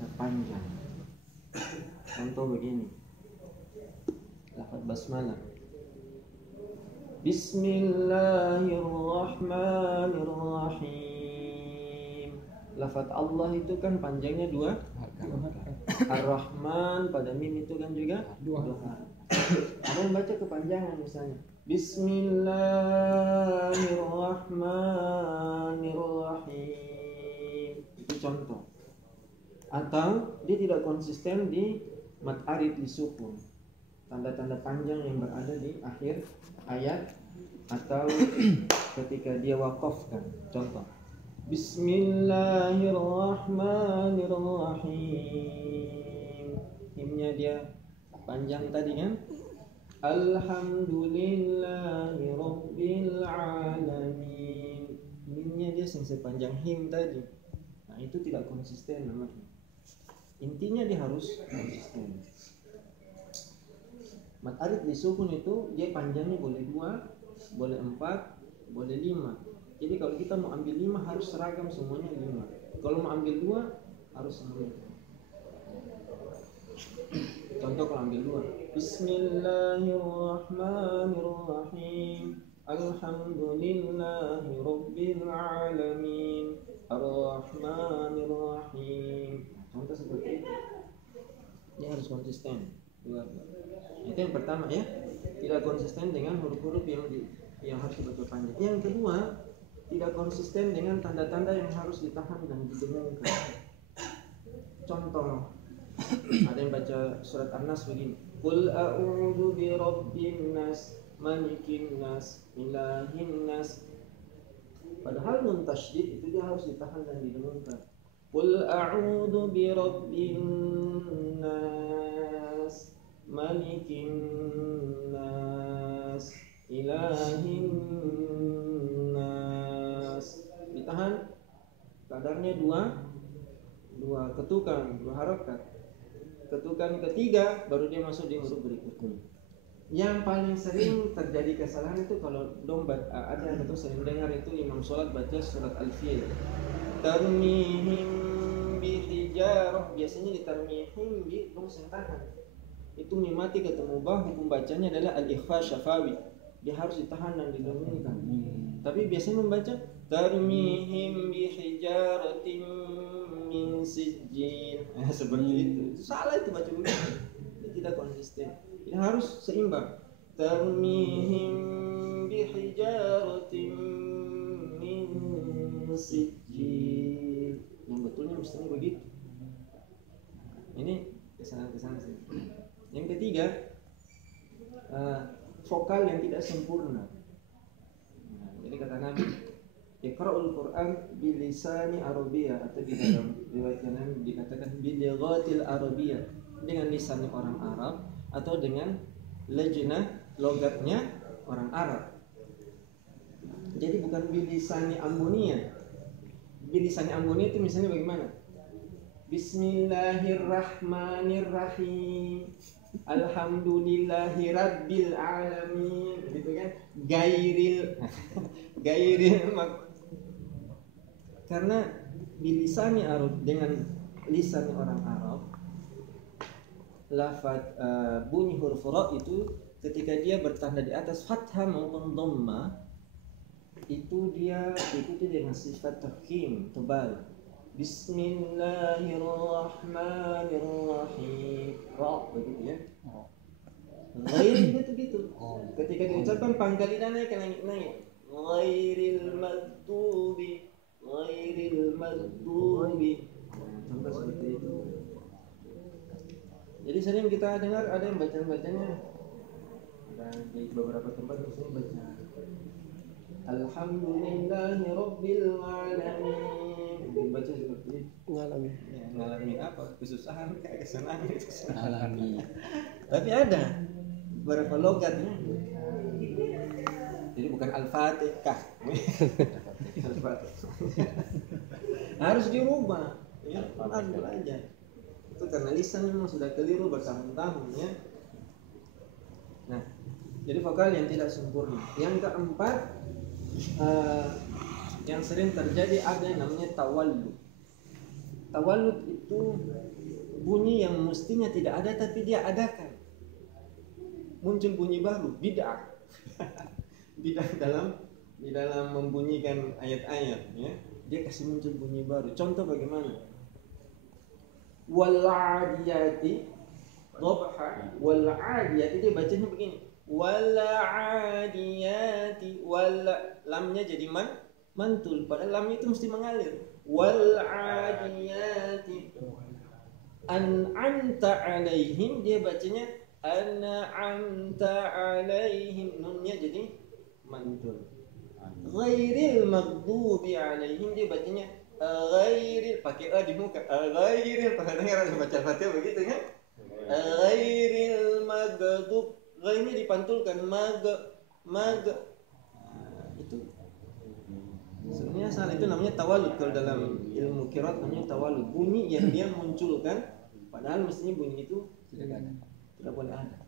baca panjang. Contoh begini, lafaz basmalah. Bismillahirrahmanirrahim. Lafaz Allah itu kan panjangnya dua. Ar-Rahman pada mim itu kan juga dua. Ada yang baca kepanjangan misalnya. Bismillahirrahmanirrahim. Itu contoh. Atau dia tidak konsisten di mad arid li sukun. Tanda-tanda panjang yang berada di akhir ayat atau ketika dia wakafkan. Contoh, Bismillahirrahmanirrahim. Himnya dia panjang tadi kan? Alhamdulillahi rabbil alamin. Himnya dia sepanjang him tadi. Nah, itu tidak konsisten namanya. Intinya dia harus konsisten. Mad arid li sukun itu dia panjangnya boleh 2, boleh 4, boleh 5. Jadi kalau kita mau ambil 5 harus seragam semuanya 5. Kalau mau ambil 2 harus semuanya. Contoh kalau ambil 2, Bismillahirrahmanirrahim. Alhamdulillahi rabbil alamin. Ar-Rahmanirrahim. Contoh seperti itu. Dia harus konsisten. Itu yang pertama ya, tidak konsisten dengan huruf-huruf yang harus dibaca panjang. Yang kedua, tidak konsisten dengan tanda-tanda yang harus ditahan dan didengungkan. Contoh, ada yang baca surat An-Nas begini, Qul a'udzu birabbin nas, malikin nas, ilahin nas. Padahal nun tasydid itu dia harus ditahan dan didengungkan. Qul a'udzu birabbin nas, malikin nas, ilahin nas. Ditahan kadarnya 2 ketukan, 2 harokat. Ketukan ketiga baru dia masuk di huruf berikutnya. Yang paling sering terjadi kesalahan itu kalau ada yang betul sering dengar itu imam sholat baca surat Al-Fil. Tarmihim bihijarah, biasanya di tarmihim bi sentahan. Itu mimati ketemu bah, hukum bacanya adalah al-ikhfa syafawi. Dia harus ditahan dan didengungkan. Tapi biasanya membaca tarmihim bihijaratin min sijjin. Seperti itu. Salah itu baca begitu. Dia tidak konsisten. Ini harus seimbang. Tarmihim bihijaratin min sijjin. Yang betulnya mestinya begitu. Ini kesalahan-kesalahan sih. Yang ketiga, vokal yang tidak sempurna. Jadi kata Nabi, Iqra'ul Qur'an bilisani Arabiyah, atau di dalam riwayat yang lain dikatakan bilighatil Arabiyah, dengan lisannya orang Arab atau dengan lejnah logatnya orang Arab. Jadi bukan bilisani Ammoniyah. Bilisani Ammoniyah itu misalnya bagaimana? Bismillahirrahmanirrahim. Alhamdulillahi rabbil alamin, gitu kan? Gairil karena bilisani Arab, dengan lisan orang Arab, lafaz bunyi huruf ra itu ketika dia bertanda di atas fathah maupun dhamma itu dia ikuti dengan sifat tafkhim, tebal. Bismillahirrahmanirrahim. Ra begitu ya. Ghair gitu. Ketika diucapkan pangkalinya naik ke naik. Ghairil maghdubi. Contoh seperti itu. Jadi sering kita dengar ada yang bacaan-bacanya, dan di beberapa tempat misalnya baca Alhamdulillahi rabbil alamin. Baca seperti itu. Ngalami apa? Kesusahan, kayak kesenangan itu. Alami. Tapi ada beberapa logatnya. Jadi bukan Al-Fatihah. Harus dirubah. Ya, harus belajar. Itu karena lisan memang sudah keliru bertahun-tahun ya. Nah, jadi vokal yang tidak sempurna. Yang keempat, yang sering terjadi ada yang namanya tawallu. Tawalud itu bunyi yang mestinya tidak ada tapi dia adakan. Muncul bunyi baru, bid'ah. Bid'ah di dalam membunyikan ayat-ayat, ya. Dia kasih muncul bunyi baru. Contoh bagaimana? Wal 'adiyati dhabha, wal 'adiyati dia bacanya begini. Wal 'adiyati, wal lamnya jadi mantul, padahal lam itu mesti mengalir. Wal 'adiyati an'amta 'alaihim, dia bacanya an'amta 'alaihim, nunnya jadi mantul. Ghairil maghdubi 'alaihim, dia bacanya ghairil, pakai a di muka. Ghairil, pernah dengar orang baca Fatihah begitu kan? Ghairil maghdub, ghairnya dipantulkan, itu sebenarnya salah, itu namanya tawalud. Kalau dalam ilmu qiraat namanya tawalud, bunyi yang dia munculkan padahal mestinya bunyi itu tidak boleh ada.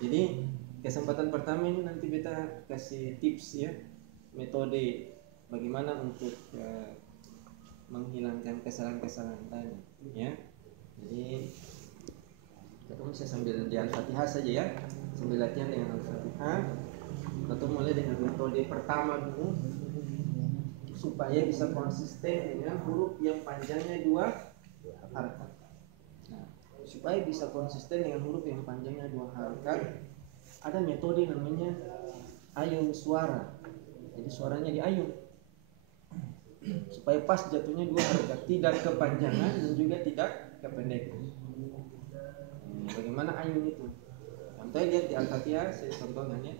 Jadi kesempatan pertama ini nanti kita kasih tips, ya, metode bagaimana untuk menghilangkan kesalahan-kesalahan tadi, ya. Jadi kita bisa sambil di Al-Fatihah saja, ya, sambil latihan dengan Al-Fatihah. Kita mulai dengan metode pertama dulu supaya bisa konsisten dengan huruf yang panjangnya 2 harakat. Nah, supaya bisa konsisten dengan huruf yang panjangnya 2 harakat, ada metode namanya ayun suara. Jadi suaranya diayun supaya pas jatuhnya 2 harakat, tidak kepanjangan dan juga tidak kependekan. Bagaimana ayun itu? Contohnya lihat di Al-Fatihah, saya contohkan, ya.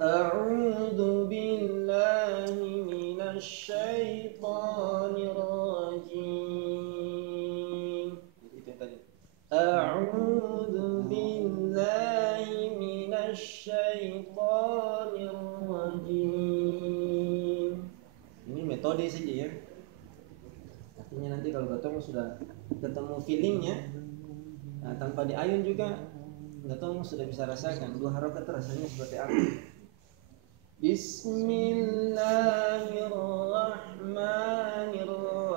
A'udzu billahi minasy syaithanir rajim. Itu tadi. A'udzu billahi minasy syaithanir rajim. Ini metode saja, ya. Artinya nanti kalau Gatong sudah ketemu feelingnya, nah, tanpa diayun juga Gatong sudah bisa rasakan 2 harakat rasanya seperti apa. Bismillahirrahmanirrahim.